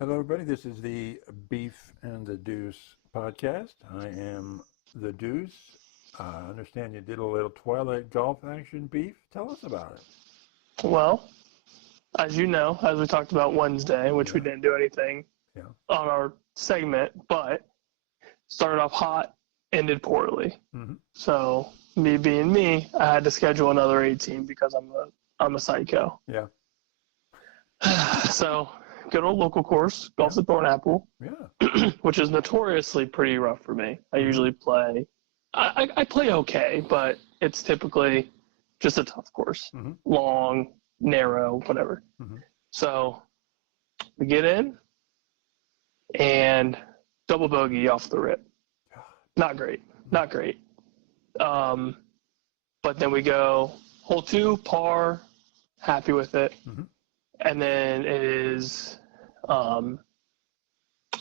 Hello, everybody. This is the Beef and the Deuce podcast. I am the Deuce. I understand you did a little Twilight golf action, Beef. Tell us about it. Well, as you know, as we talked about Wednesday, which we Yeah. didn't do anything Yeah. on our segment, but started off hot, ended poorly. Mm-hmm. So me being me, I had to schedule another 18 because I'm a psycho. Yeah. So good old local course, golf's at Thornapple, Yeah. which is notoriously pretty rough for me. I usually play, I play okay, but it's typically just a tough course, long, narrow, whatever. So we get in and double bogey off the rip. Not great. But then we go hole 2, par, happy with it. And then it is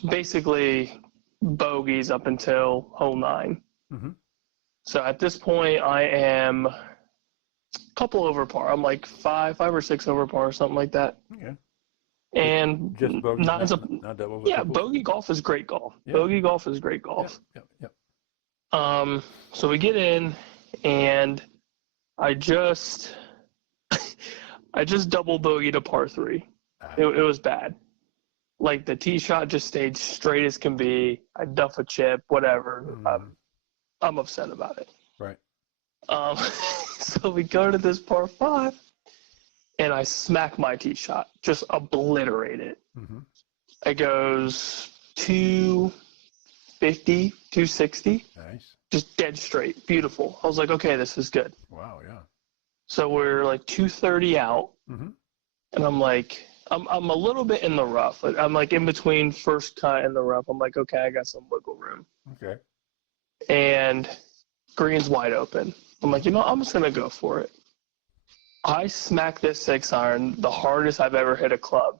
basically bogeys up until hole 9. So at this point, I am a couple over par. I'm like five or six over par, something like that. Okay. And Just bogey, not doubles. yeah, bogey golf is great golf. Yeah. Bogey golf is great golf. Yep. So we get in, and I just double bogeyed a par 3. It was bad. Like the tee shot just stayed straight as can be. I duff a chip, whatever. I'm upset about it. Right. So we go to this par 5, and I smack my tee shot, just obliterate it. It goes 250, 260. Nice. Just dead straight. Beautiful. I was like, okay, this is good. Wow. Yeah. So we're like 230 out, and I'm like, I'm a little bit in the rough. I'm like in between first cut and the rough. I'm like, okay, I got some wiggle room. Okay. And green's wide open. I'm like, I'm just going to go for it. I smack this 6-iron the hardest I've ever hit a club,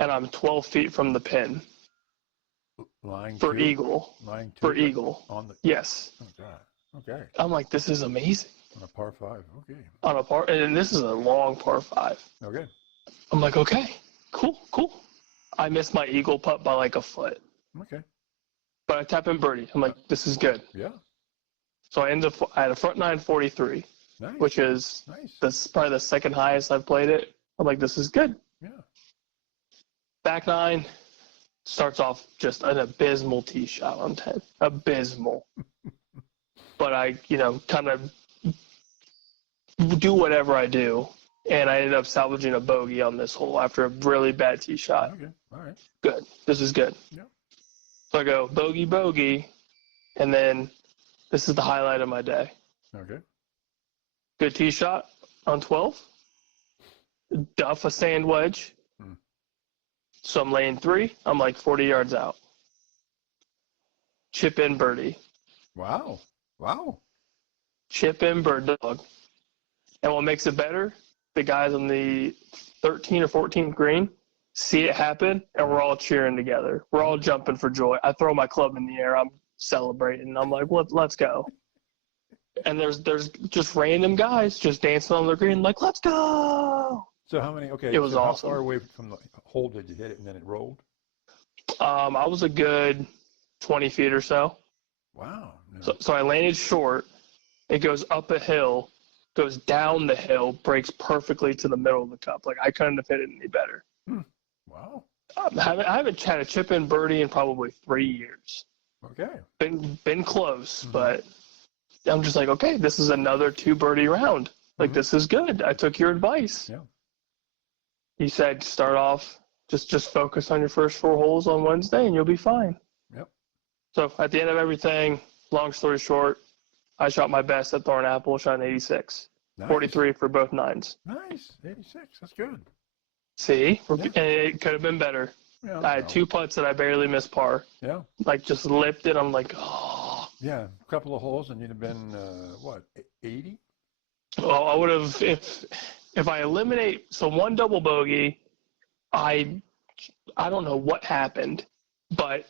and I'm 12 feet from the pin. Line for 2? eagle. Line 2? For eagle. On the. Yes. Oh, God. Okay. I'm like, this is amazing. On a par 5. Okay. On a par, and this is a long par 5. Okay. I'm like, okay, cool. I missed my eagle putt by like a foot. Okay. But I tap in birdie. I'm like, this is good. Yeah. So I had a front 9 43, Nice. which is Nice. probably the second highest I've played it. I'm like, this is good. Yeah. Back 9 starts off just an abysmal tee shot on 10. Abysmal. But I, kind of do whatever I do, and I ended up salvaging a bogey on this hole after a really bad tee shot. Okay. All right. Good. This is good. Yeah. So I go bogey, and then this is the highlight of my day. Okay. Good tee shot on 12. Duff a sand wedge. So I'm laying 3. I'm like 40 yards out. Chip in birdie. Wow. Chip in bird dog. And what makes it better, the guys on the 13 or 14th green see it happen, and we're all cheering together. We're all jumping for joy. I throw my club in the air. I'm celebrating. I'm like, let's go. And there's just random guys just dancing on the green like, let's go. So how many? Okay. It was awesome. How far away from the hole did you hit it, and then it rolled? I was a good 20 feet or so. Wow. No. So I landed short. It goes up a hill, goes down the hill, breaks perfectly to the middle of the cup. Like, I couldn't have hit it any better. Wow. I haven't had a chip in birdie in probably 3 years. Okay. Been close, but I'm just like, okay, this is another 2 birdie round. Like, this is good. I took your advice. Yeah. You said start off, just focus on your first 4 holes on Wednesday, and you'll be fine. Yep. So at the end of everything, long story short, I shot my best at Thornapple, shot an 86. Nice. 43 for both 9s. Nice. 86. That's good. See? Yeah. And it could have been better. Yeah, I had 2 putts that I barely missed par. Yeah. Like, just lipped it. I'm like, oh. Yeah. A couple of holes, and you'd have been, 80? Well, I would have, if I eliminate, so 1 double bogey, I don't know what happened, but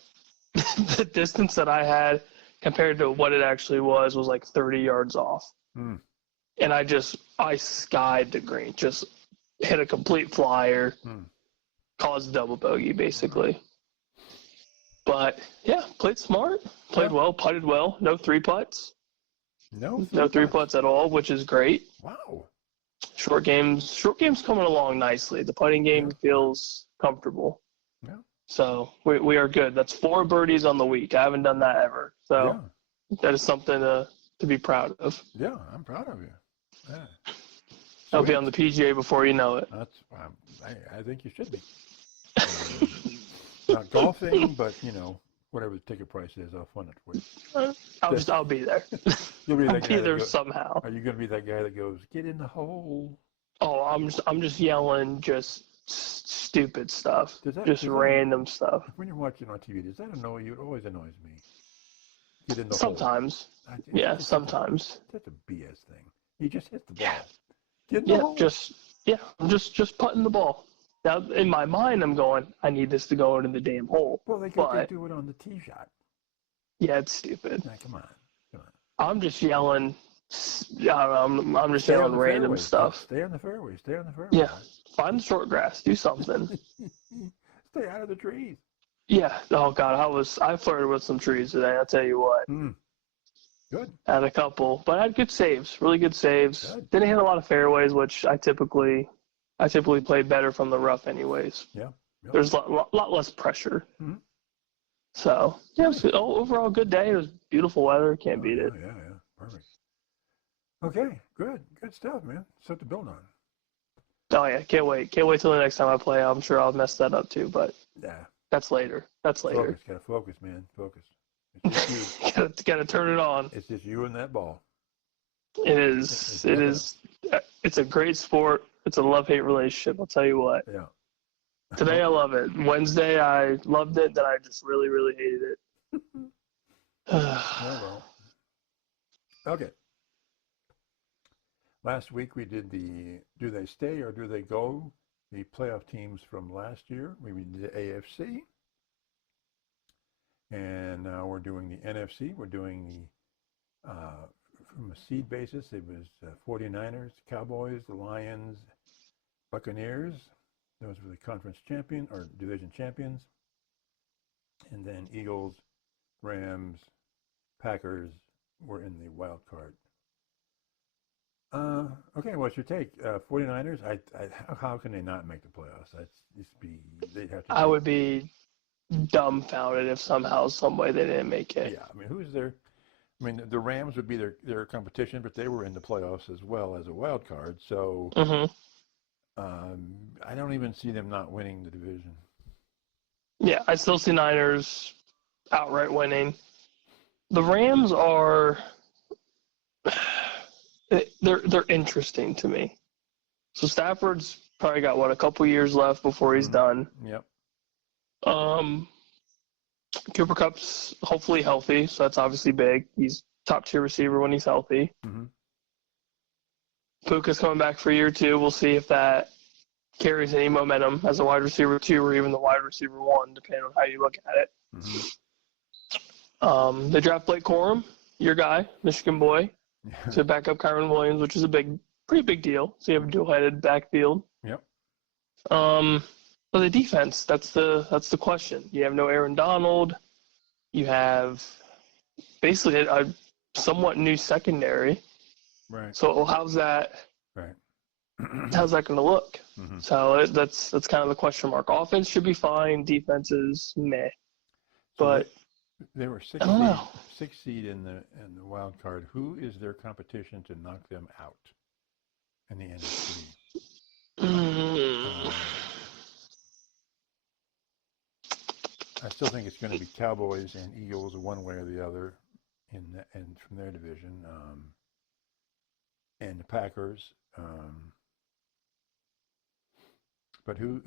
the distance that I had compared to what it actually was like 30 yards off. And I skied the green, just hit a complete flyer. caused double bogey, basically. But, yeah, played smart, played well, putted well, no three putts. No three putts at all, which is great. Wow. Short game's coming along nicely. The putting game feels comfortable. Yeah. So we are good. That's 4 birdies on the week. I haven't done that ever. So that is something to be proud of. Yeah, I'm proud of you. Yeah. I'll be on the PGA before you know it. I think you should be. Not golfing, but whatever the ticket price is, I'll fund it for you. I'll be there. You'll be that guy. I'll be there somehow. Are you going to be that guy that goes, get in the hole? Oh, I'm just yelling just stupid stuff, random stuff. When you're watching on TV, does that annoy you? It always annoys me. Get in the sometimes. hole. Sometimes. That's a BS thing. You just hit the ball. Get in the hole. I'm just putting the ball. Now, in my mind, I'm going, I need this to go into the damn hole. Well, they do it on the tee shot. Yeah, it's stupid. Nah, come on. I'm just yelling. I'm just yelling random stuff. Stay on the fairway. Yeah, find the short grass. Do something. Stay out of the trees. Yeah. Oh God, I flirted with some trees today. I'll tell you what. Good. Had a couple, but I had good saves. Really good saves. Didn't hit a lot of fairways, which I typically played better from the rough, anyways. Yeah. Yep. There's a lot less pressure. Mm-hmm. So yeah, it was overall good day. It was beautiful weather. Can't beat it. Yeah. Perfect. Okay, good stuff, man. Stuff to build on. Oh yeah, can't wait till the next time I play. I'm sure I'll mess that up too, but that's later. Gotta focus, man. Focus. It's just you. gotta turn it on. It's just you and that ball. It is. It's a great sport. It's a love-hate relationship. I'll tell you what. Yeah. Today I love it. Wednesday I loved it. Then I just really, really hated it. Well. Okay. Last week we did the Do They Stay or Do They Go? The playoff teams from last year. We did the AFC. And now we're doing the NFC. We're doing the, from a seed basis, it was 49ers, Cowboys, the Lions, Buccaneers. Those were the conference champion or division champions. And then Eagles, Rams, Packers were in the wild card. Okay, what's your take? 49ers, how can they not make the playoffs? They'd have to. I would be dumbfounded if somehow, some way they didn't make it. Yeah, I mean, the Rams would be their competition, but they were in the playoffs as well as a wild card. So I don't even see them not winning the division. Yeah, I still see Niners outright winning. The Rams are they're interesting to me. So Stafford's probably got a couple years left before he's done. Yep. Cooper Kupp's hopefully healthy, so that's obviously big. He's top tier receiver when he's healthy. Puka's coming back for year 2. We'll see if that carries any momentum as a wide receiver 2 or even the wide receiver 1, depending on how you look at it. They draft Blake Corum, your guy, Michigan boy, to back up Kyron Williams, which is pretty big deal. So you have a dual-headed backfield. Yep. But the defense, that's the question. You have no Aaron Donald. You have basically a somewhat new secondary. Right. So how's that? Right. How's that going to look? So that's kind of the question mark. Offense should be fine. Defense is meh. But they were six seed in the wild card. Who is their competition to knock them out in the NFC? I still think it's going to be Cowboys and Eagles one way or the other and from their division, and the Packers. But who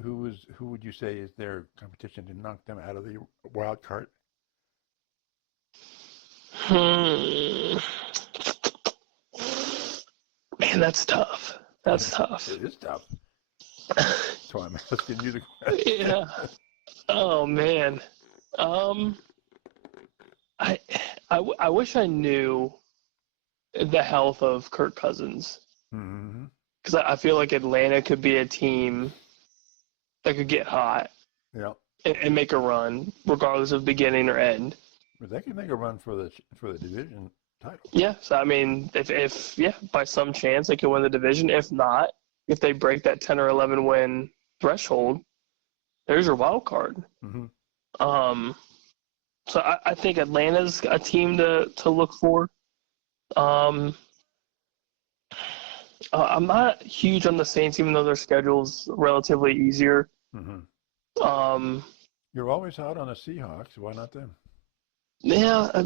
would you say is their competition to knock them out of the wild card? Man, that's tough. That's tough. It is tough. That's why I'm asking you the question. Yeah. Oh man. I wish I knew the health of Kirk Cousins. Because I feel like Atlanta could be a team that could get hot Yeah. and make a run, regardless of beginning or end. But they can make a run for the division title. Yeah, so I mean, if by some chance they can win the division. If not, if they break that 10 or 11 win threshold, there's your wild card. Mm-hmm. So I think Atlanta's a team to look for. I'm not huge on the Saints, even though their schedule's relatively easier. Mm-hmm. You're always out on the Seahawks. Why not them? Yeah,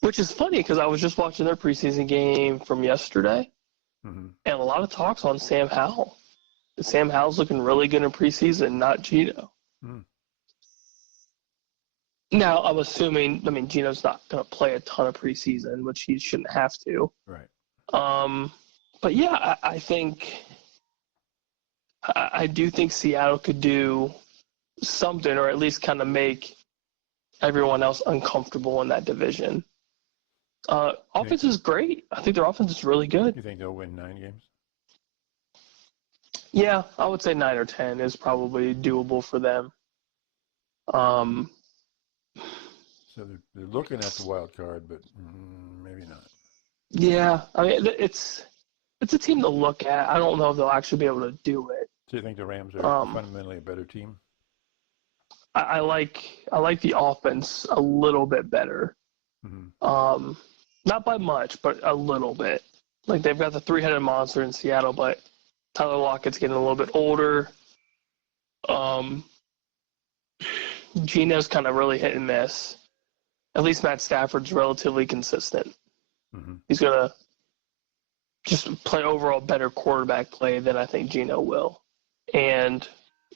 which is funny because I was just watching their preseason game from yesterday, Mm-hmm. and a lot of talks on Sam Howell. Sam Howell's looking really good in preseason, not Geno. Mm. Now, I'm assuming, Geno's not going to play a ton of preseason, which he shouldn't have to. Right. But yeah, I do think Seattle could do something, or at least kind of make everyone else uncomfortable in that division. Offense is great. I think their offense is really good. You think they'll win 9 games? Yeah, I would say 9 or 10 is probably doable for them. So they're looking at the wild card, but maybe not. Yeah, I mean it's a team to look at. I don't know if they'll actually be able to do it. So you think the Rams are fundamentally a better team? I like the offense a little bit better. Mm-hmm. Not by much, but a little bit. Like they've got the 3-headed monster in Seattle, but Tyler Lockett's getting a little bit older. Geno's kind of really hit and miss. At least Matt Stafford's relatively consistent. Mm-hmm. He's going to just play overall better quarterback play than I think Geno will. And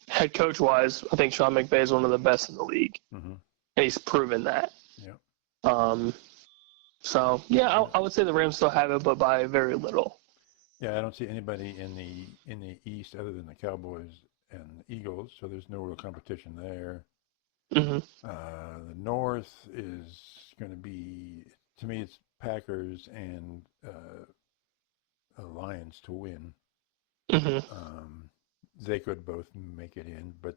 head coach-wise, I think Sean McVay is one of the best in the league. Mm-hmm. And he's proven that. Yeah. So, yeah, I would say the Rams still have it, but by very little. Yeah, I don't see anybody in the East other than the Cowboys and the Eagles, so there's no real competition there. Mm-hmm. The North is going to be, to me, it's Packers and Lions to win. Mm-hmm. They could both make it in, but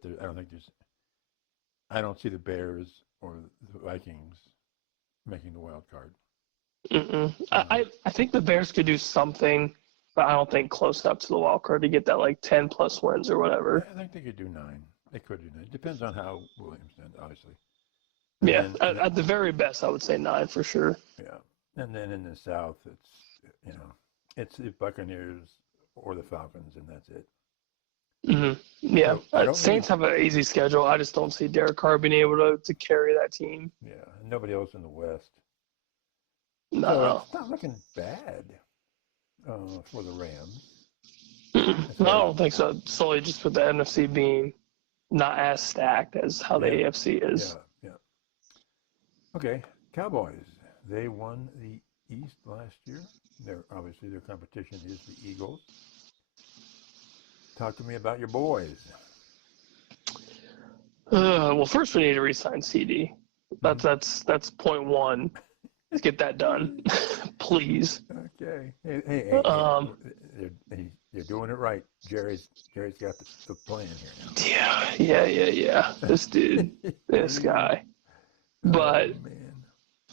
I don't see the Bears or the Vikings making the wild card. I think the Bears could do something, but I don't think close enough to the wild card to get that like 10 plus wins or whatever. I think they could do 9. They could do 9. It depends on how Williams did, obviously. Yeah, at the very best, I would say 9 for sure. Yeah, and then in the South, it's the Buccaneers or the Falcons, and that's it. Mm-hmm. Yeah, So Saints have an easy schedule. I just don't see Derek Carr being able to carry that team. Yeah, nobody else in the West. No. So it's not looking bad for the Rams. No, I don't think so. Solely just with the NFC being not as stacked as how the AFC is. Yeah. Okay, Cowboys. They won the East last year. Obviously their competition is the Eagles. Talk to me about your boys. Well, first we need to re-sign CD. That's point one. Let's get that done, please. Okay. Hey, you're doing it right. Jerry's got the plan here now. Yeah. This dude, this guy. But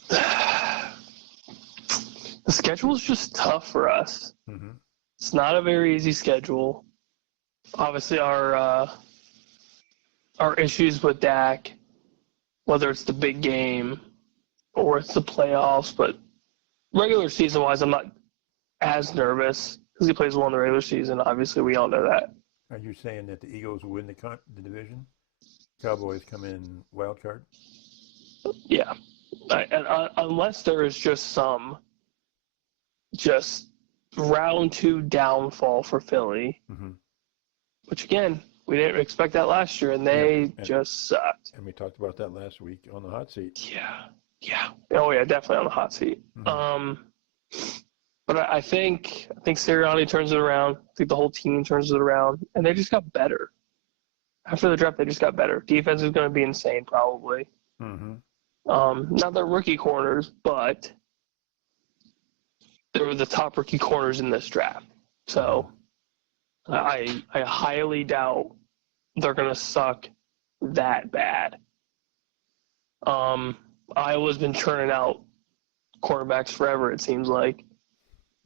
the schedule is just tough for us. Mm-hmm. It's not a very easy schedule. Obviously, our issues with Dak, whether it's the big game or it's the playoffs, but regular season-wise, I'm not as nervous because he plays well in the regular season. Obviously, we all know that. Are you saying that the Eagles will win the division? Cowboys come in wild card? Yeah. Unless there is just some round 2 downfall for Philly, which, again, we didn't expect that last year, and they just sucked. And we talked about that last week on the hot seat. Yeah. Oh, yeah, definitely on the hot seat. But I think Sirianni turns it around. I think the whole team turns it around, and they just got better. After the draft, they just got better. Defense is going to be insane, probably. Not their rookie corners, but they were the top rookie corners in this draft. So I highly doubt they're going to suck that bad. Iowa's been churning out quarterbacks forever, it seems like.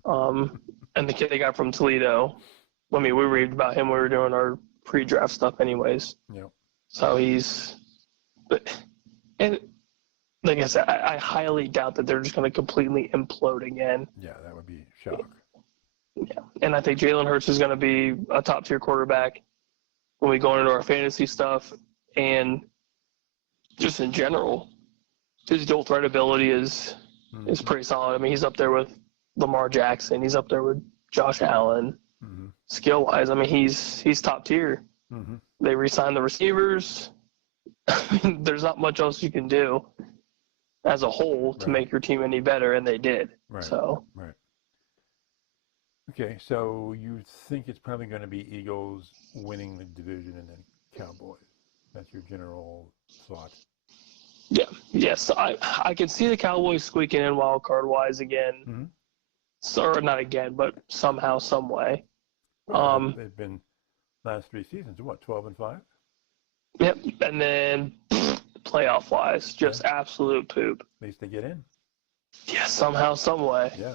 And the kid they got from Toledo, I mean, we read about him when we were doing our pre-draft stuff anyways. Yep. So and like I said, I highly doubt that they're just going to completely implode again. Yeah, that would be a shock. Yeah, and I think Jalen Hurts is going to be a top-tier quarterback when we go into our fantasy stuff, and just in general, his dual threat ability is pretty solid. I mean, he's up there with Lamar Jackson. He's up there with Josh Allen. Skill-wise, I mean, he's top tier. They re-signed the receivers. I mean, there's not much else you can do as a whole to make your team any better, and they did. Right. So. Right. Okay, so you think it's probably going to be Eagles winning the division and then Cowboys. That's your general thought. Yeah. Yes, I can see the Cowboys squeaking in wild card wise again. Or not again, but somehow, some way. Well, they've been last 3 seasons, what, 12-5? Yep, and then playoff wise, just absolute poop. At least they get in. Yeah, somehow, some way. Yeah,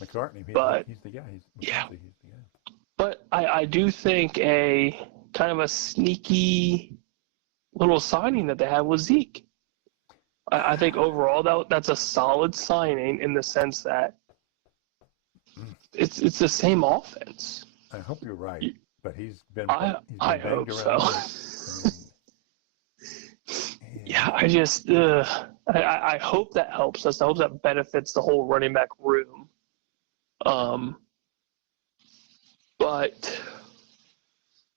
McCartney, he's the guy. He's the guy. But I do think a kind of a sneaky little signing that they had was Zeke. I think overall that's a solid signing in the sense that it's the same offense. I hope you're right, but he's been I hope around. so. Yeah, I hope that helps us. I hope that benefits the whole running back room. But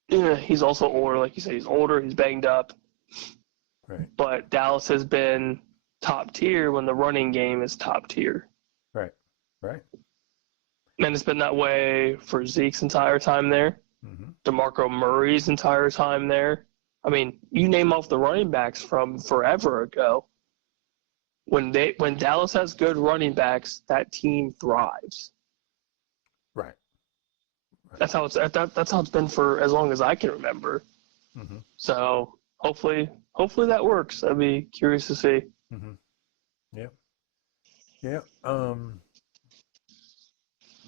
he's also older, like you said. He's older. He's banged up. Right. But Dallas has been top tier when the running game is top tier. Right. Right. And it's been that way for Zeke's entire time there. DeMarco Murray's entire time there. I mean, you name off the running backs from forever ago. When Dallas has good running backs, that team thrives. Right. That's how it's been for as long as I can remember. So hopefully that works. I'd be curious to see. Yeah. Yeah.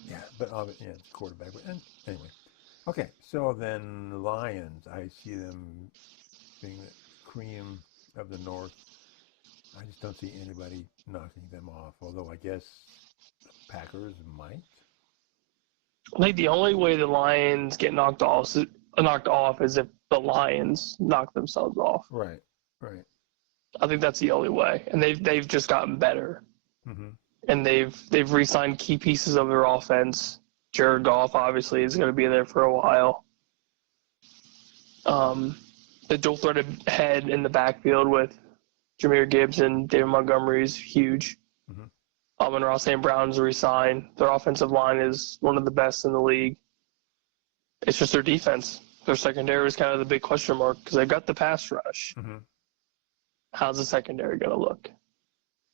Yeah, but it's quarterback. And anyway, okay. So then the Lions, I see them being the cream of the North. I just don't see anybody knocking them off. Although I guess the Packers might. I think the only way the Lions get knocked off is if the Lions knock themselves off. Right. Right. I think that's the only way, and they've just gotten better. And they've re-signed key pieces of their offense. Jared Goff obviously is going to be there for a while. The dual-threaded head in the backfield with Jahmyr Gibbs and David Montgomery is huge. And Ross St. Brown's re-signed. Their offensive line is one of the best in the league. It's just their defense. Their secondary is kind of the big question mark because they've got the pass rush. How's the secondary going to look?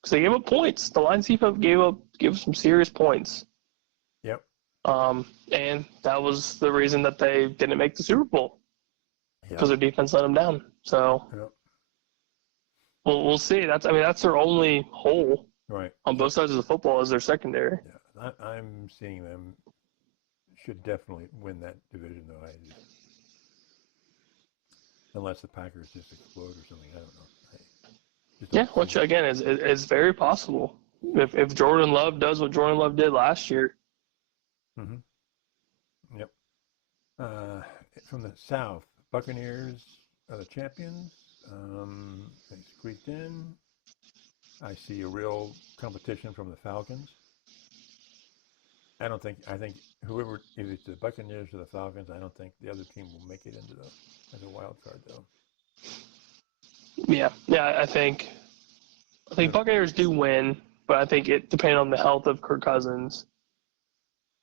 Because they gave up points. The Lions defense gave some serious points. Yep. And that was the reason that they didn't make the Super Bowl because their defense let them down. So we'll see. That's their only hole on both sides of the football is their secondary. Yeah, I'm seeing them should definitely win that division though. Unless the Packers just explode or something, I don't know. Which again is very possible. If Jordan Love does what Jordan Love did last year. Yep. From the South, Buccaneers are the champions. They squeaked in. I see a real competition from the Falcons. I think whoever, either it's the Buccaneers or the Falcons, I don't think the other team will make it into as a wild card though. Yeah, I think Buccaneers do win, but I think it, depending on the health of Kirk Cousins,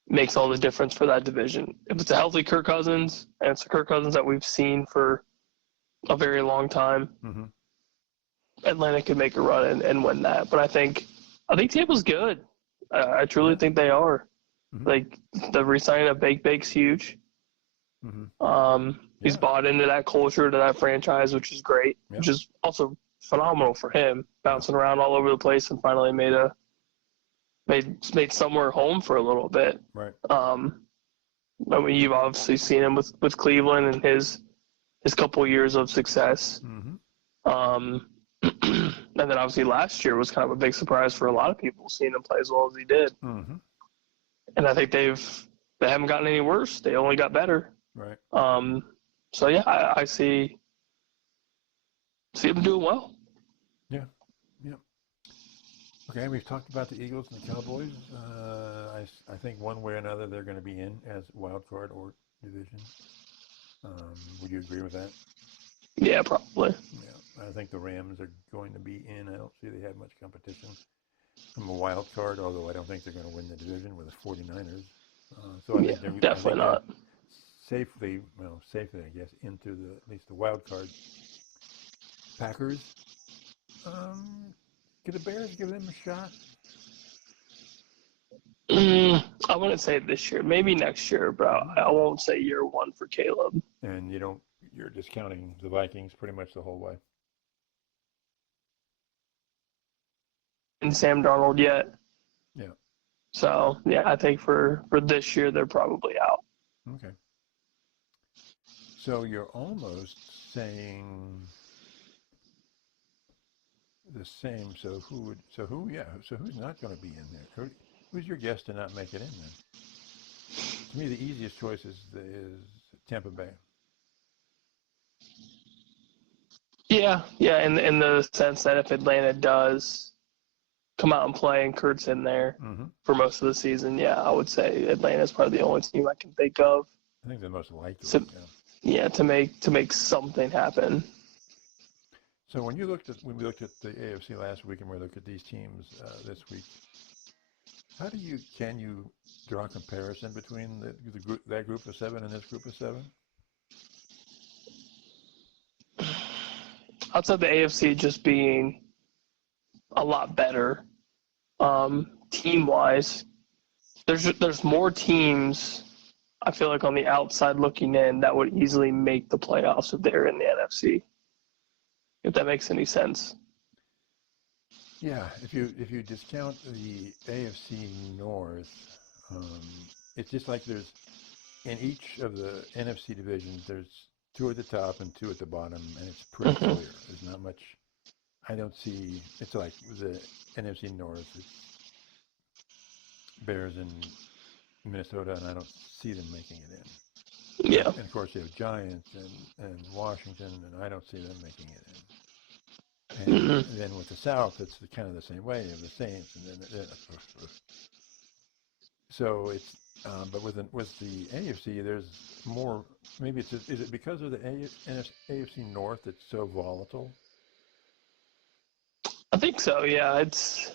makes all the difference for that division. If it's a healthy Kirk Cousins, and it's a Kirk Cousins that we've seen for a very long time, Atlanta could make a run and win that. But I think Tampa's good. I truly think they are. Like the re-signing of Bake's huge. He's bought into that culture, to that franchise, which is great, which is also phenomenal for him, bouncing around all over the place and finally made somewhere home for a little bit. Right. I mean, you've obviously seen him with Cleveland and his couple years of success. Mm-hmm. And then obviously last year was kind of a big surprise for a lot of people, seeing him play as well as he did. Mm-hmm. And I think they haven't gotten any worse. They only got better. Right. So yeah, I see him doing well. Yeah. Yeah. Okay, we've talked about the Eagles and the Cowboys. I think one way or another they're going to be in as wild card or division. Would you agree with that? Yeah, probably. Yeah, I think the Rams are going to be in. I don't see they have much competition from a wild card, although I don't think they're going to win the division with the 49ers. So I think they're definitely not. Safely, I guess, into at least the wild card. Packers. Could the Bears give them a shot? I wouldn't say this year. Maybe next year, but I won't say year one for Caleb. And you're discounting the Vikings pretty much the whole way. And Sam Darnold yet. Yeah. So, yeah, I think for this year, they're probably out. Okay. So you're almost saying the same. So who's not going to be in there? Who's your guess to not make it in then? To me, the easiest choice is Tampa Bay. Yeah, in the sense that if Atlanta does come out and play and Kurt's in there for most of the season, yeah, I would say Atlanta's probably the only team I can think of. I think the most likely. So, yeah, to make something happen. So when we looked at the AFC last week and we looked at these teams this week, can you draw a comparison between that group of 7 and this group of 7? Outside the AFC just being a lot better, team-wise, there's more teams, I feel like, on the outside looking in that would easily make the playoffs if they're in the NFC, if that makes any sense. Yeah, if you discount the AFC North, it's just like there's in each of the NFC divisions, there's 2 at the top and 2 at the bottom, and it's pretty clear. There's not much. I don't see. It's like the NFC North. It's Bears and Minnesota, and I don't see them making it in. Yeah. And of course, you have Giants and Washington, and I don't see them making it in. And then with the South, it's kind of the same way. You have the Saints, and then so it's. But with the AFC, there's more. Maybe is it because of the AFC North that's so volatile? I think so. Yeah, it's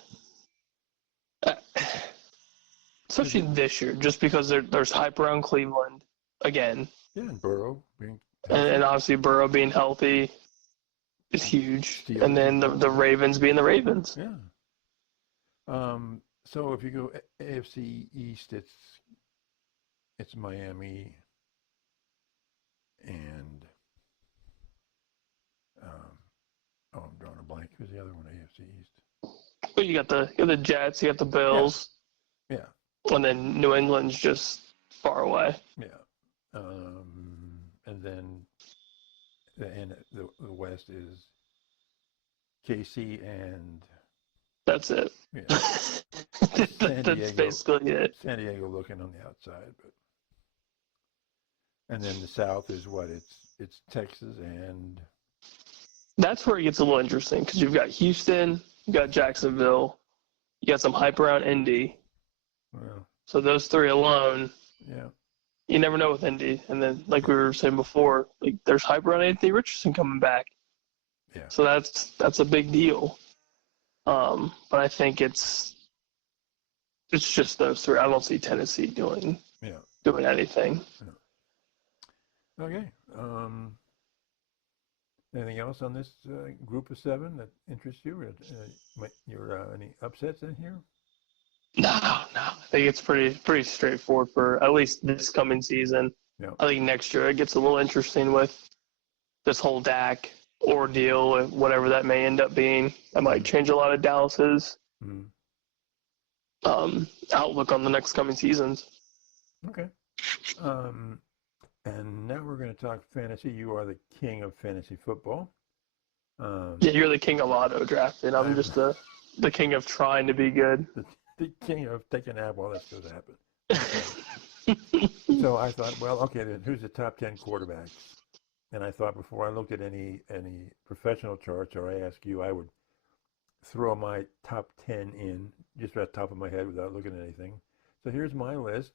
especially this year, just because there's hype around Cleveland again. Yeah, and Burrow being and obviously Burrow being healthy is huge, and then the Ravens being the Ravens. Yeah. So if you go AFC East, it's Miami and I'm drawing a blank. Who's the other one? AFC East. Well, you got the Jets, you got the Bills. Yeah. And then New England's just far away. Yeah. And then the West is KC and that's it. Yeah. That's basically it. San Diego looking on the outside, and then the South is what? It's Texas and. That's where it gets a little interesting because you've got Houston, you got Jacksonville, you got some hype around Indy. Well. So those 3 alone. Yeah. You never know with Indy, and then like we were saying before, like there's hype around Anthony Richardson coming back. Yeah. So that's a big deal. But I think it's just those 3. I don't see Tennessee doing anything. Yeah. Okay. Anything else on this group of 7 that interests you? Any upsets in here? No. I think it's pretty straightforward for at least this coming season. I think next year it gets a little interesting with this whole Dak ordeal, whatever that may end up being. That might change a lot of Dallas's outlook on the next coming seasons. Okay. And now we're going to talk fantasy. You are the king of fantasy football. Yeah, you're the king of auto drafting. I'm just the king of trying to be good. The king of taking a nap while that does happen. So I thought, well, okay, then who's the top 10 quarterbacks? And I thought before I looked at any professional charts or I ask you, I would throw my top 10 in just at the top of my head without looking at anything. So here's my list.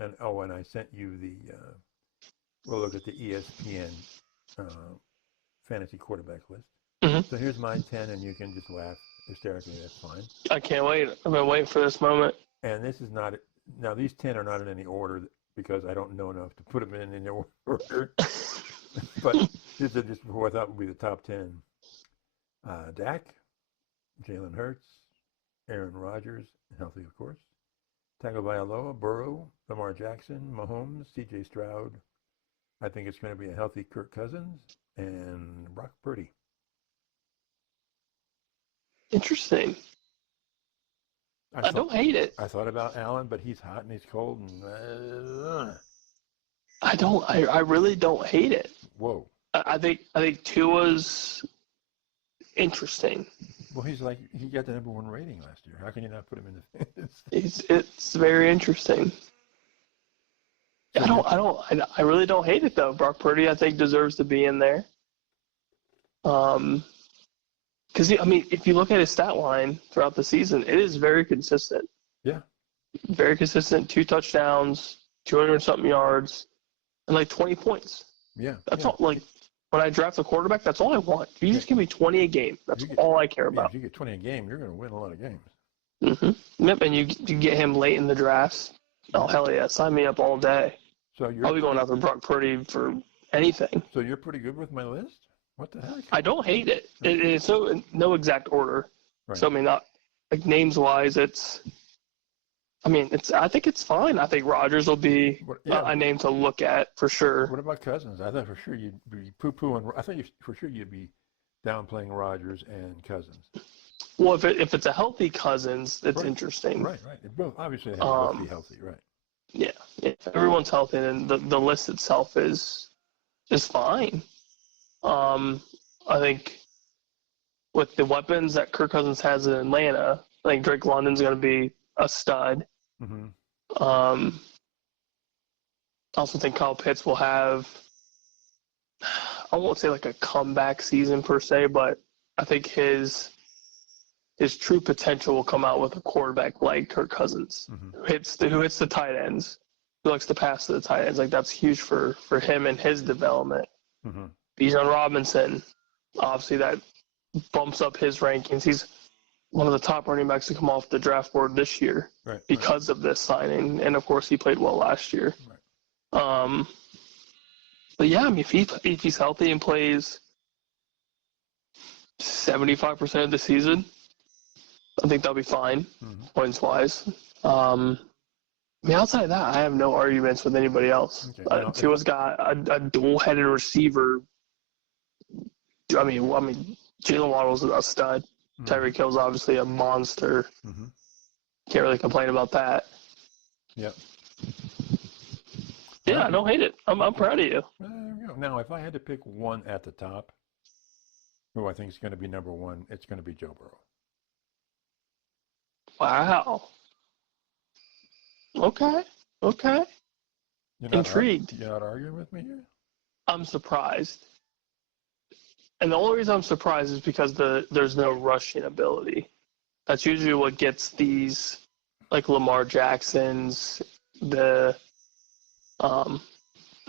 And I sent you we'll look at the ESPN fantasy quarterback list. Mm-hmm. So here's my 10, and you can just laugh hysterically. That's fine. I can't wait. I've been waiting for this moment. And this is not, now these 10 are not in any order because I don't know enough to put them in any order. But these are just who I thought would be the top 10. Dak, Jalen Hurts, Aaron Rodgers, healthy of course, Tagovailoa, Burrow, Lamar Jackson, Mahomes, C.J. Stroud. I think it's going to be a healthy Kirk Cousins and Brock Purdy. Interesting. I don't hate it. I thought about Allen, but he's hot and he's cold. And I really don't hate it. Whoa. I think Tua's interesting. Well, he got the #1 rating last year. How can you not put him in the? It's very interesting. I really don't hate it though. Brock Purdy, I think, deserves to be in there. Because if you look at his stat line throughout the season, it is very consistent. Yeah. Very consistent. 2 touchdowns, 200-something yards, and 20 points. Yeah. That's all. When I draft a quarterback, that's all I want. If you just give me 20 a game, that's all I care about. If you get 20 a game, you're going to win a lot of games. Mm-hmm. Yep, and you get him late in the drafts. Oh, hell yeah. Sign me up all day. So I'll be going after Brock Purdy for anything. So you're pretty good with my list? What the heck? I don't hate it. It's no exact order. Right. So, not names-wise, I think it's fine. I think Rodgers will be a name to look at for sure. What about Cousins? I thought for sure you'd be poo-pooing. I think for sure you'd be downplaying Rodgers and Cousins. Well, if it's a healthy Cousins, it's interesting. Right. Both obviously they have to both be healthy, right? Yeah. If everyone's healthy, then the list itself is fine. I think with the weapons that Kirk Cousins has in Atlanta, I think Drake London's going to be a stud. Mm-hmm. I also think Kyle Pitts will have, I won't say a comeback season per se, but I think his true potential will come out with a quarterback like Kirk Cousins, who hits the tight ends, who likes to pass to the tight ends. That's huge for him and his development. Mm-hmm. Bijan Robinson, obviously that bumps up his rankings. He's one of the top running backs to come off the draft board this year because of this signing, and of course he played well last year. Right. But yeah, if he's healthy and plays 75% of the season, I think that'll be fine, points-wise. Outside of that, I have no arguments with anybody else. Okay, Tua's got a dual-headed receiver. Jalen Waddle's a stud. Tyreek Hill's obviously a monster. Can't really complain about that. Yep. Yeah, I don't hate it. I'm proud of you. Now, if I had to pick one at the top, who I think is going to be #1, it's going to be Joe Burrow. Wow. Okay. Intrigued. You're not arguing with me here? I'm surprised. And the only reason I'm surprised is because there's no rushing ability. That's usually what gets these, Lamar Jacksons, the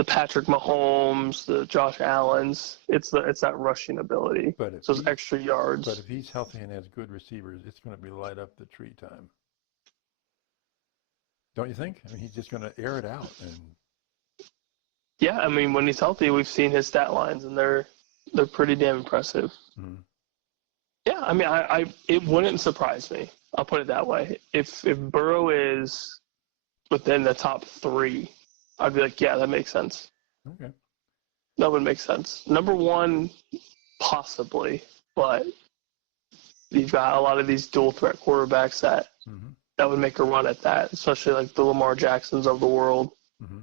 Patrick Mahomes, the Josh Allens. It's that rushing ability. But those extra yards. But if he's healthy and has good receivers, it's going to be light up the tree time. Don't you think? He's just going to air it out. Yeah, when he's healthy, we've seen his stat lines, and they're pretty damn impressive. Mm-hmm. Yeah, it wouldn't surprise me. I'll put it that way. If Burrow is within the top 3, I'd be like, yeah, that makes sense. Okay. That would make sense. Number one, possibly, but you've got a lot of these dual threat quarterbacks that would make a run at that, especially like the Lamar Jacksons of the world,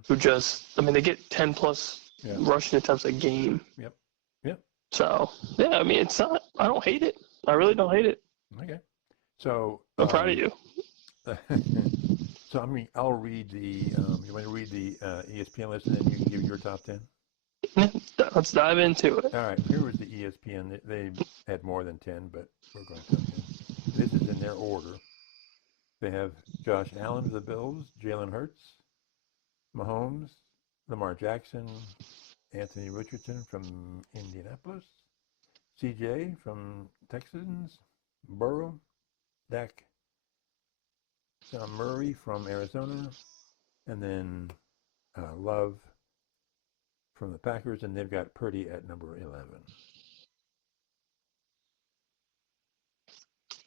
who just, I mean, they get 10 plus rushing attempts a game. Yep. So, yeah, I mean, it's not, I don't hate it. I really don't hate it. Okay. So I'm proud of you. So I'll read the. You want to read the ESPN list, and then you can give your top 10. Let's dive into it. All right. Here was the ESPN. They had more than 10, but we're going top 10. This is in their order. They have Josh Allen of the Bills, Jalen Hurts, Mahomes, Lamar Jackson, Anthony Richardson from Indianapolis, CJ from Texans, Burrow, Dak, John Murray from Arizona, and then Love from the Packers, and they've got Purdy at number 11.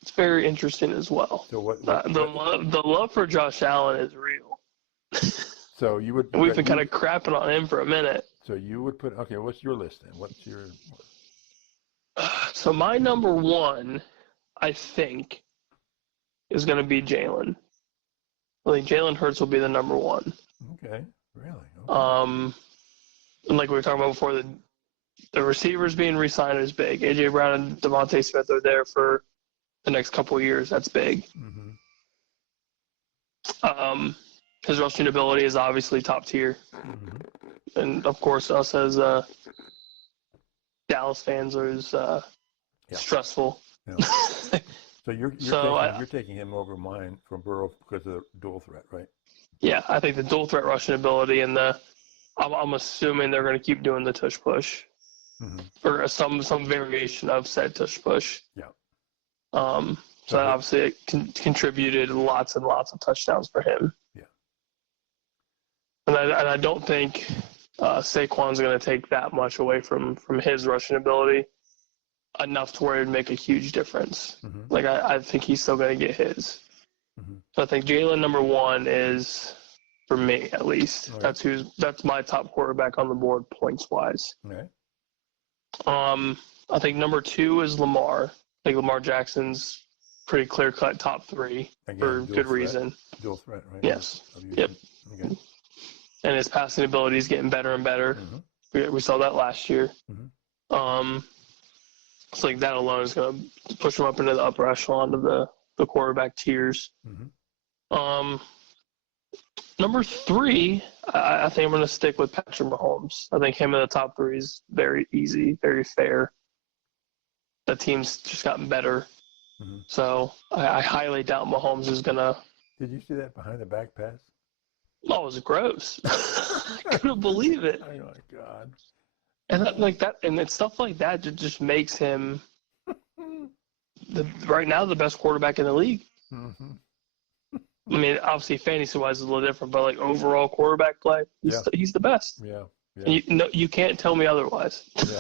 It's very interesting as well. So the love for Josh Allen is real. So you would. We've been kind of crapping on him for a minute. So you would put, okay, what's your list then? What's your... So my number one, I think, is going to be Jalen. I think Jalen Hurts will be the number one. Okay, really? Okay. And like we were talking about before, the receivers being re-signed is big. A.J. Brown and Devontae Smith are there for the next couple of years. That's big. His rushing ability is obviously top tier. And, of course, us as Dallas fans is stressful. Yeah. So you're taking him over mine from Burrow because of the dual threat, right? Yeah, I think the dual threat rushing ability and I'm assuming they're going to keep doing the tush push or some variation of said tush push. Yeah. So obviously it contributed lots and lots of touchdowns for him. Yeah. And I don't think Saquon's going to take that much away from his rushing ability enough to where it'd make a huge difference. Like I think he's still going to get his. So I think Jalen number one is, for me at least, right. That's my top quarterback on the board points wise. Okay. I think number two is Lamar. I think Lamar Jackson's pretty clear cut top three. Again, for good reason. Dual threat, right? Yes. Yep. Okay. And his passing ability is getting better and better. We saw that last year. So like that alone is going to push him up into the upper echelon of the quarterback tiers. Number three, I think I'm going to stick with Patrick Mahomes. I think him in the top three is very easy, very fair. The team's just gotten better. So I highly doubt Mahomes is going to. Did you see that behind the back pass? Oh, it was gross. I couldn't believe it. Oh my God. And it's stuff like that that just makes him right now the best quarterback in the league. I mean, obviously fantasy-wise is a little different, but like overall quarterback play, he's the best. Yeah. You can't tell me otherwise. Yeah.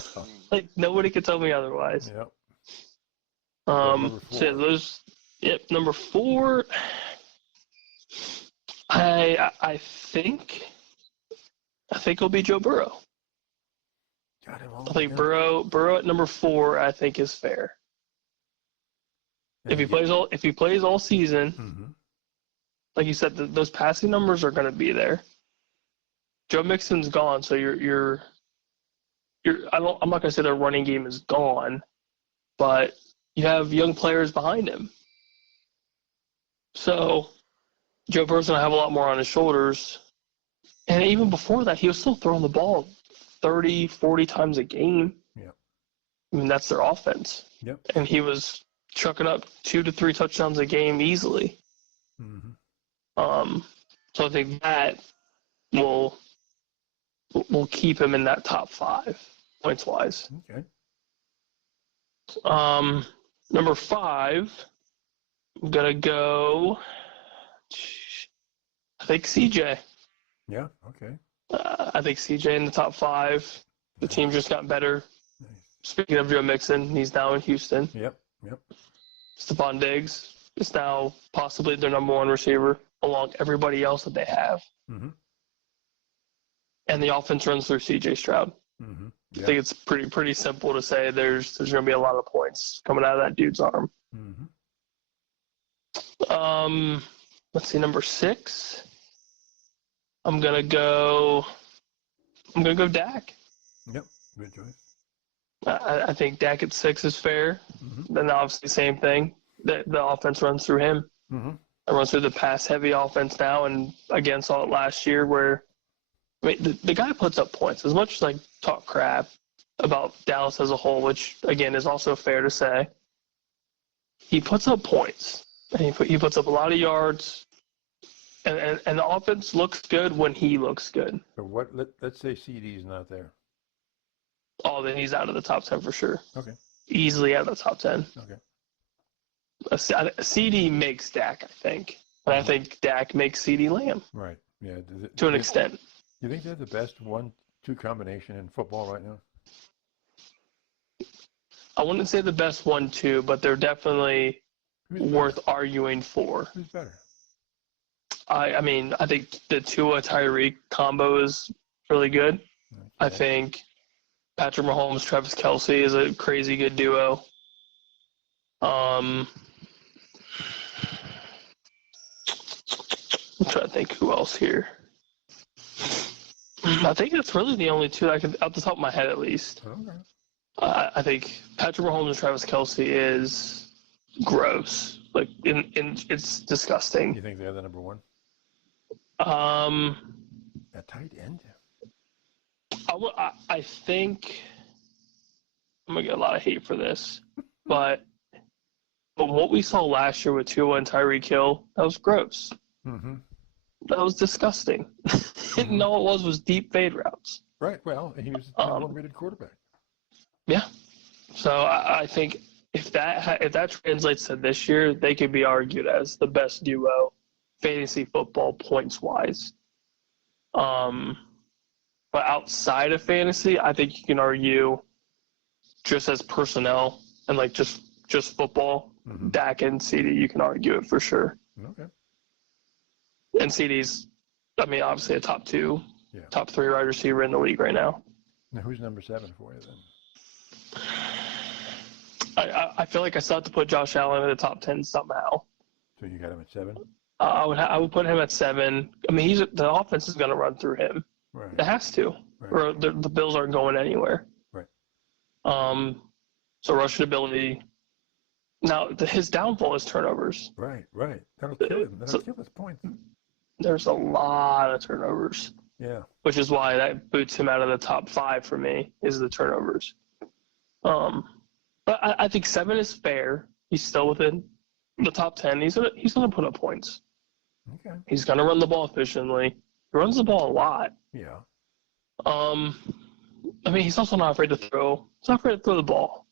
Like nobody can tell me otherwise. Yeah. So those. Yep. Number four. I think it'll be Joe Burrow. I think Burrow at number four, I think is fair. If he plays all season, like you said, those passing numbers are going to be there. Joe Mixon's gone, so I'm not going to say their running game is gone, but you have young players behind him. So Joe Burrow's going to have a lot more on his shoulders. And even before that, he was still throwing the ball 30, 40 times a game. Yeah. I mean, that's their offense. Yep. And he was chucking up 2 to 3 touchdowns a game easily. So I think that will keep him in that top 5 points wise. Okay. Number 5, I'm gonna go. I think CJ. Yeah. Okay. I think CJ in the top 5. The team's just gotten better. Nice. Speaking of Joe Mixon, he's now in Houston. Yep. Stephon Diggs is now possibly their number 1 receiver, along everybody else that they have. and the offense runs through C.J. Stroud. Mm-hmm. I think it's pretty simple to say there's going to be a lot of points coming out of that dude's arm. Mm-hmm. Let's see, number 6. I'm gonna go Dak. Yep, good choice. I think Dak at 6 is fair. Mm-hmm. Then obviously same thing. The offense runs through him. Mm-hmm. It runs through the pass-heavy offense now, and again saw it last year where the guy puts up points. As much as I talk crap about Dallas as a whole, which again is also fair to say, he puts up points. And he puts up a lot of yards, and the offense looks good when he looks good. So let's say CD's not there. Oh, then he's out of the top 10 for sure. Okay. Easily out of the top 10. Okay. A CD makes Dak, I think. And I think Dak makes CD Lamb. Right. Yeah. To an extent. You think they're the best 1-2 combination in football right now? I wouldn't say the best 1-2, but they're definitely worth arguing for. Who's better? I mean, I think the Tua Tyreek combo is really good. Okay. I think Patrick Mahomes, Travis Kelce is a crazy good duo. I'm trying to think who else here. I think that's really the only two I could, out the top of my head at least. Okay. I think Patrick Mahomes and Travis Kelce is gross. Like, it's disgusting. You think they're the number 1? A tight end? I think I'm gonna get a lot of hate for this, but what we saw last year with Tua and Tyreek Hill, that was gross. Mm-hmm. That was disgusting. And all it was deep fade routes. Right. Well, he was the number 1 rated quarterback. Yeah. So I think if that translates to this year, they could be argued as the best duo, fantasy football points wise. But outside of fantasy, I think you can argue just as personnel and like just football, Dak and CD, you can argue it for sure. Okay. And CD's, I mean, obviously a top 2, Yeah. top 3 wide receiver in the league right now. Now, who's number 7 for you then? I feel like I still have to put Josh Allen in the top 10 somehow. So you got him at 7? I would put him at 7. I mean, the offense is going to run through him. Right. It has to, or the Bills aren't going anywhere. Right. So rushing ability. Now his downfall is turnovers. Right. That'll kill him. That'll kill his points. There's a lot of turnovers. Yeah. Which is why that boots him out of the top 5 for me, is the turnovers. But I think 7 is fair. He's still within the top 10. He's gonna put up points. Okay. He's gonna run the ball efficiently. He runs the ball a lot. Yeah. I mean, he's also not afraid to throw. He's not afraid to throw the ball,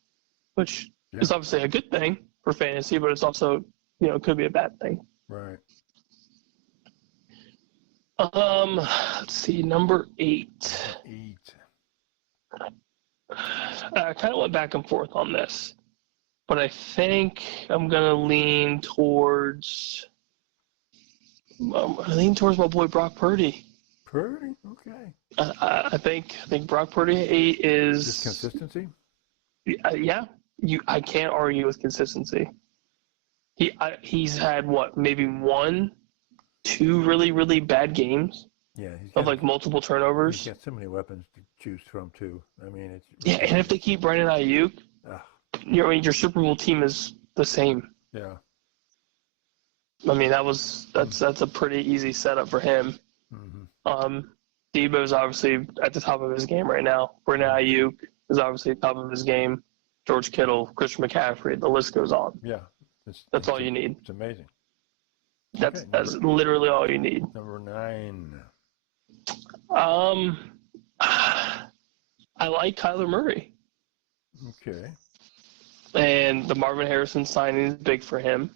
which is obviously a good thing for fantasy, but it's also, it could be a bad thing. Right. Let's see, number 8. 8. I kind of went back and forth on this, but I think I'm gonna lean towards my boy Brock Purdy. Purdy? Okay. I think Brock Purdy at 8 is Just consistency? Yeah. I can't argue with consistency. He's had maybe 1-2 really, really bad games. Yeah. Of like multiple turnovers. He's got so many weapons to choose from too. I mean, it's and if they keep Brandon Ayuk, your Super Bowl team is the same. Yeah. I mean, that's a pretty easy setup for him. Mm-hmm. Debo's obviously at the top of his game right now. Brandon Ayuk is obviously at the top of his game. George Kittle, Christian McCaffrey, the list goes on. Yeah. That's all you need. It's amazing. That's literally all you need. Number 9. I like Kyler Murray. Okay. And the Marvin Harrison signing is big for him.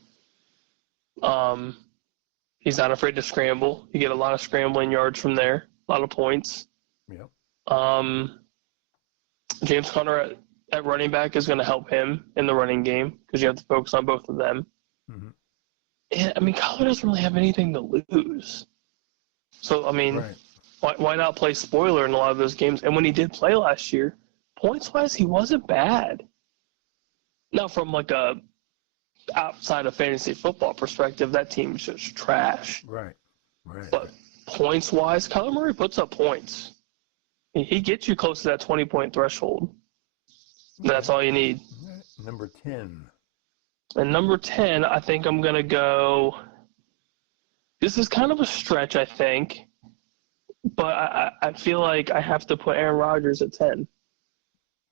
He's not afraid to scramble. You get a lot of scrambling yards from there, a lot of points. Yep. James Conner at running back is going to help him in the running game because you have to focus on both of them. Mm-hmm. And, I mean, Kyler doesn't really have anything to lose. So, I mean, Why not play spoiler in a lot of those games? And when he did play last year, points-wise, he wasn't bad. Now, from like a outside of fantasy football perspective, that team is just trash. Right. But points-wise, Kyler Murray puts up points. He gets you close to that 20-point threshold. Okay. That's all you need. Number 10. And number 10, I think I'm going to go – this is kind of a stretch, I think. But I feel like I have to put Aaron Rodgers at 10.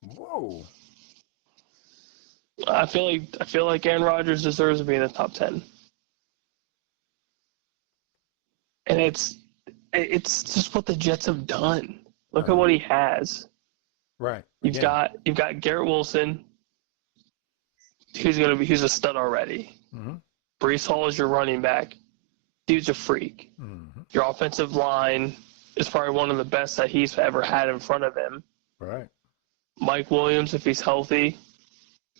Whoa. I feel like Aaron Rodgers deserves to be in the top 10. And it's just what the Jets have done. Look at what he has. Right. You've got Garrett Wilson, who's a stud already. Mm-hmm. Breece Hall is your running back. Dude's a freak. Mm-hmm. Your offensive line is probably one of the best that he's ever had in front of him. Right. Mike Williams, if he's healthy,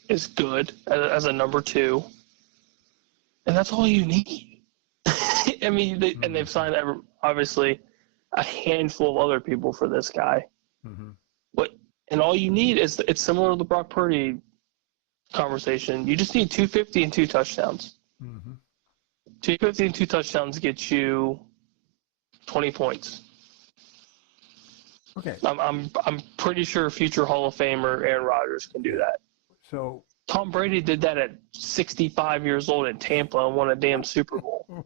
is good as a number 2. And that's all you need. I mean, they've signed, obviously, a handful of other people for this guy. Mm-hmm. And all you need is, it's similar to the Brock Purdy conversation. You just need 250 and 2 touchdowns. Mm-hmm. 250 and 2 touchdowns get you 20 points. Okay. I'm pretty sure future Hall of Famer Aaron Rodgers can do that. So Tom Brady did that at 65 years old in Tampa and won a damn Super Bowl.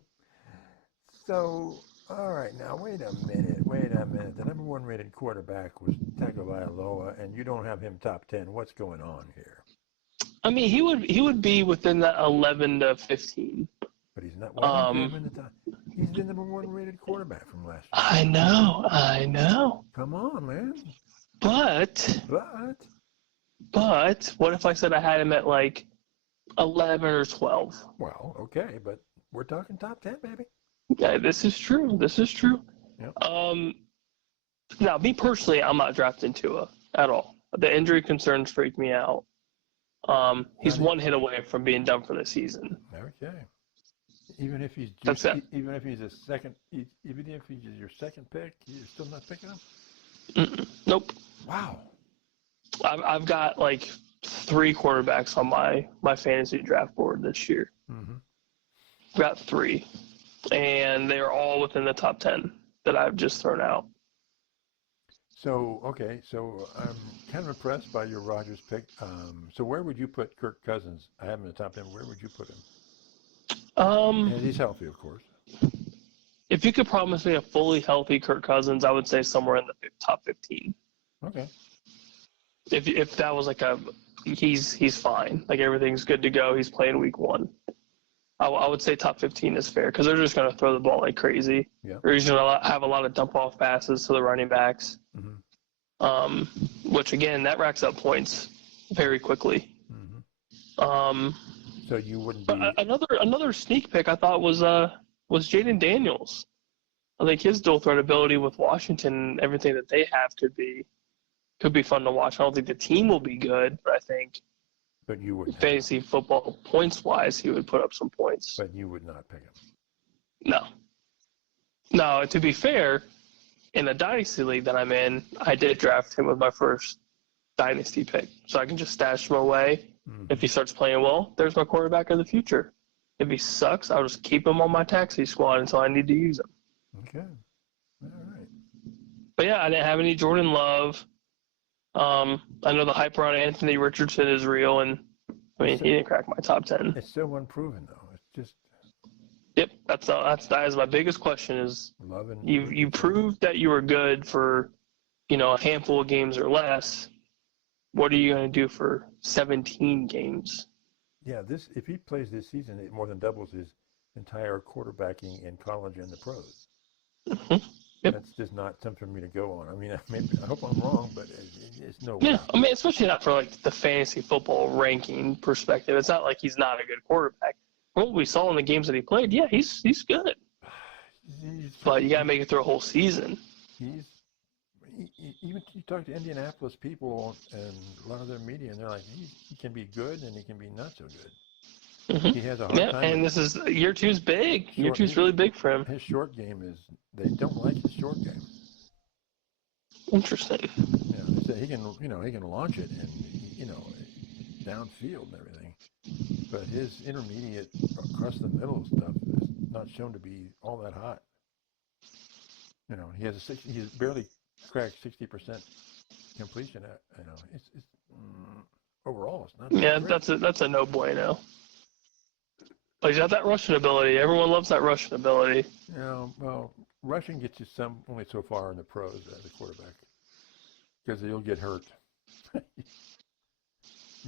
So, all right, now wait a minute. The number 1 rated quarterback was Tagovailoa, and you don't have him top 10. What's going on here? I mean, he would be within that 11 to 15. But he's not. Why him in the top? He's the number 1 rated quarterback from last year. I know. Come on, man. But what if I said I had him at like 11 or 12? Well, okay, but we're talking top 10, baby. Yeah, this is true. Yep. Now, me personally, I'm not drafting Tua at all. The injury concerns freak me out. He's one hit away from being done for the season. Okay. Even if he's your second pick, you're still not picking him? Nope. Wow. I've got like 3 quarterbacks on my fantasy draft board this year. Mm-hmm. I've got 3, and they're all within the top 10 that I've just thrown out. So I'm kind of impressed by your Rodgers pick. So where would you put Kirk Cousins? I have him in the top 10. Where would you put him? And he's healthy, of course. If you could promise me a fully healthy Kirk Cousins, I would say somewhere in the top 15. Okay. If that was like he's fine. Like everything's good to go. He's playing week 1. I would say top 15 is fair because they're just going to throw the ball like crazy. Yeah. They're usually going to have a lot of dump-off passes to the running backs, which, again, that racks up points very quickly. Mm-hmm. So you wouldn't be... Another sneak pick I thought was Jaden Daniels. I think his dual threat ability with Washington and everything that they have could be fun to watch. I don't think the team will be good, but I think but you would fantasy football points-wise, he would put up some points. But you would not pick him. No, to be fair, in the Dynasty League that I'm in, I did draft him with my first Dynasty pick. So I can just stash him away. Mm-hmm. If he starts playing well, there's my quarterback of the future. If he sucks, I'll just keep him on my taxi squad until I need to use him. Okay. All right. But, yeah, I didn't have any Jordan Love. I know the hype around Anthony Richardson is real, and I mean, he didn't crack my top 10. It's still unproven, though. It's just. Yep, that is my biggest question. Is you proved that you were good for, a handful of games or less. What are you going to do for 17 games? Yeah, if he plays this season, it more than doubles his entire quarterbacking in college and the pros. Mm-hmm. Yep. That's just not something for me to go on. I mean, I hope I'm wrong, but it's no way. Yeah, I mean, especially not for like the fantasy football ranking perspective. It's not like he's not a good quarterback. What we saw in the games that he played, yeah, he's good. But you got to make it through a whole season. Even you talk to Indianapolis people and a lot of their media, and they're like, he can be good and he can be not so good. Mm-hmm. He has a hard time. And this is year 2's big. Year 2's really big for him. His short game is. They don't like his short game. Interesting. Yeah, they say he can launch it and downfield and everything, but his intermediate across the middle stuff is not shown to be all that hot. He's barely cracked 60% completion. It's overall it's not. Yeah, great. that's a no bueno. But he's got that rushing ability. Everyone loves that rushing ability. Well, rushing gets you only so far in the pros as a quarterback because you'll get hurt.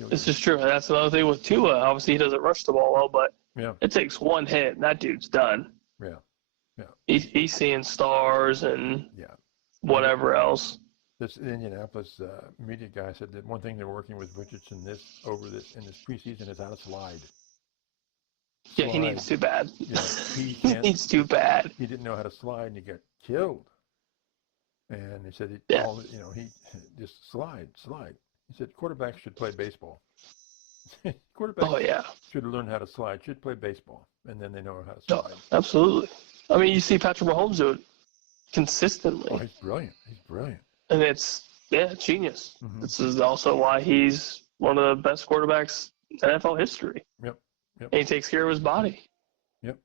This is true. That's another thing with Tua. Obviously, he doesn't rush the ball well, but Yeah. it takes one hit, and that dude's done. Yeah. He's seeing stars and whatever else. This Indianapolis media guy said that one thing they're working with Richardson in this preseason is how to slide. Yeah, he needs too bad. He needs too bad. He didn't know how to slide, and he got killed. And he said, he just slide. He said quarterbacks should play baseball. Quarterbacks should learn how to slide, should play baseball, and then they know how to slide. Oh, absolutely. I mean, you see Patrick Mahomes do it consistently. Oh, he's brilliant. And it's genius. Mm-hmm. This is also why he's one of the best quarterbacks in NFL history. Yep. And he takes care of his body. Yep.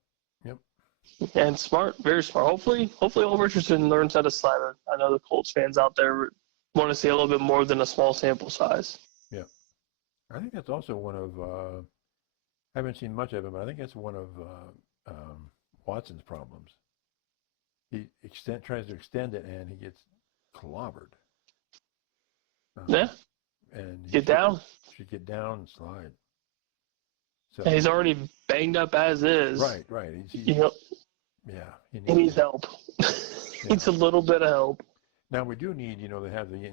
And smart, very smart. Hopefully old Richardson learns how to slide. I know the Colts fans out there want to see a little bit more than a small sample size. Yeah. I think that's also one of, I haven't seen much of him, but I think that's one of Watson's problems. He tries to extend it, and he gets clobbered. And he should get down and slide. So, and he's already banged up as is. Right. He needs help. Needs a little bit of help. Now we do need, to have the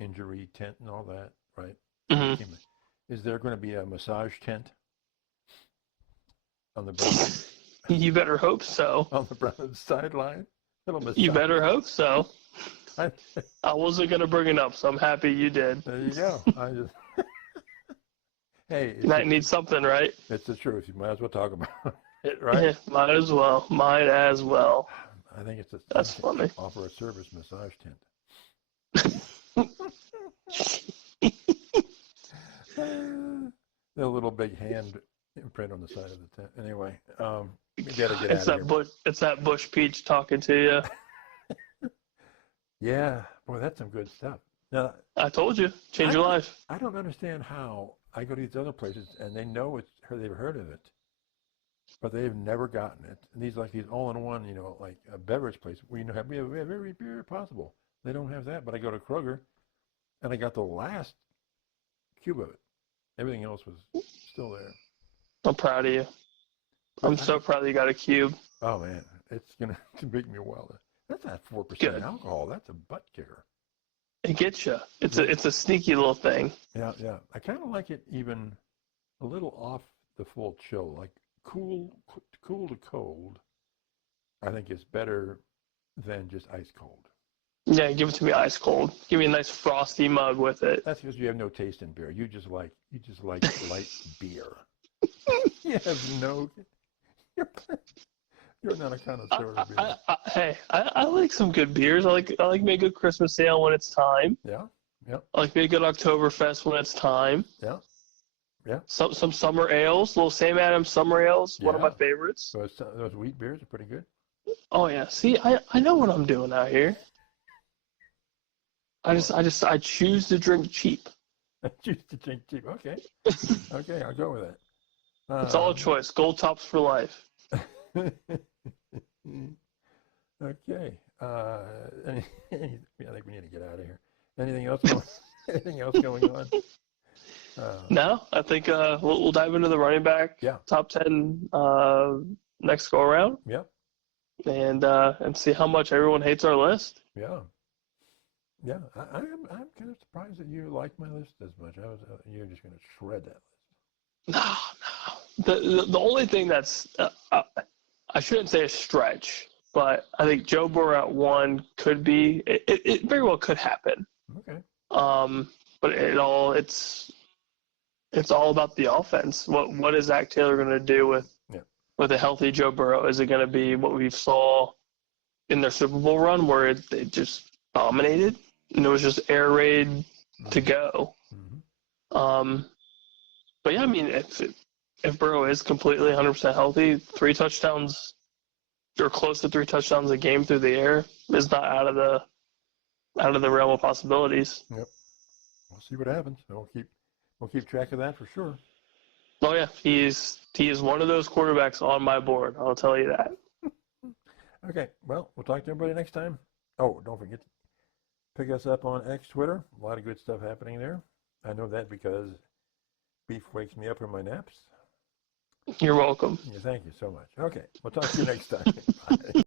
injury tent and all that, right? Mm-hmm. Is there going to be a massage tent on the Browns? You better hope so. On the Browns sideline? You better hope so. I wasn't going to bring it up, so I'm happy you did. There you go. Hey. You might need something, right? It's the truth. You might as well talk about it, right? Yeah, might as well. I think That's funny. Offer a service massage tent. The little big hand imprint on the side of the tent. Anyway, we gotta get out of here. It's that Bush Peach talking to you. Yeah, boy, that's some good stuff. Now, I told you, change your life. I don't understand how I go to these other places and they know they've heard of it, but they've never gotten it. And these all-in-one, like a beverage place. We have every beer possible. They don't have that, but I go to Kroger, and I got the last cube of it. Everything else was still there. I'm proud of you. I'm so proud that you got a cube. Oh man, it's gonna make me wild. That's not 4% alcohol. That's a butt kicker. It gets you. It's a sneaky little thing. Yeah. I kind of like it even a little off the full chill, like cool to cold. I think is better than just ice cold. Yeah, give it to me ice cold. Give me a nice frosty mug with it. That's because you have no taste in beer. You just like light beer. You have no. You're not a connoisseur of beer. I like some good beers. I like me a good Christmas ale when it's time. Yeah. I like me a good Oktoberfest when it's time. Yeah. Some summer ales, little Sam Adams summer ales, one of my favorites. So those wheat beers are pretty good. Oh yeah. See, I know what I'm doing out here. I choose to drink cheap. I choose to drink cheap. Okay. Okay, I'll go with that. It's all a choice. Gold tops for life. Okay. I think we need to get out of here. Anything else going on? No, I think we'll dive into the running back top 10 next go around. Yeah. And see how much everyone hates our list. Yeah. Yeah. I'm kind of surprised that you like my list as much. You're just going to shred that list. No. The only thing that's I shouldn't say a stretch, but I think Joe Burrow at 1 could be. It very well could happen. Okay. But it's all about the offense. What is Zach Taylor going to do with a healthy Joe Burrow? Is it going to be what we saw in their Super Bowl run, where they just dominated, and it was just air raid to go. But yeah, I mean, if Burrow is completely 100% healthy, 3 touchdowns or close to 3 touchdowns a game through the air is not out of the realm of possibilities. Yep. We'll see what happens. We'll keep track of that for sure. Oh yeah, he is one of those quarterbacks on my board. I'll tell you that. Okay. Well, we'll talk to everybody next time. Oh, don't forget to pick us up on X, Twitter. A lot of good stuff happening there. I know that because Beef wakes me up from my naps. You're welcome. Yeah, thank you so much. Okay. We'll talk to you next time. Bye.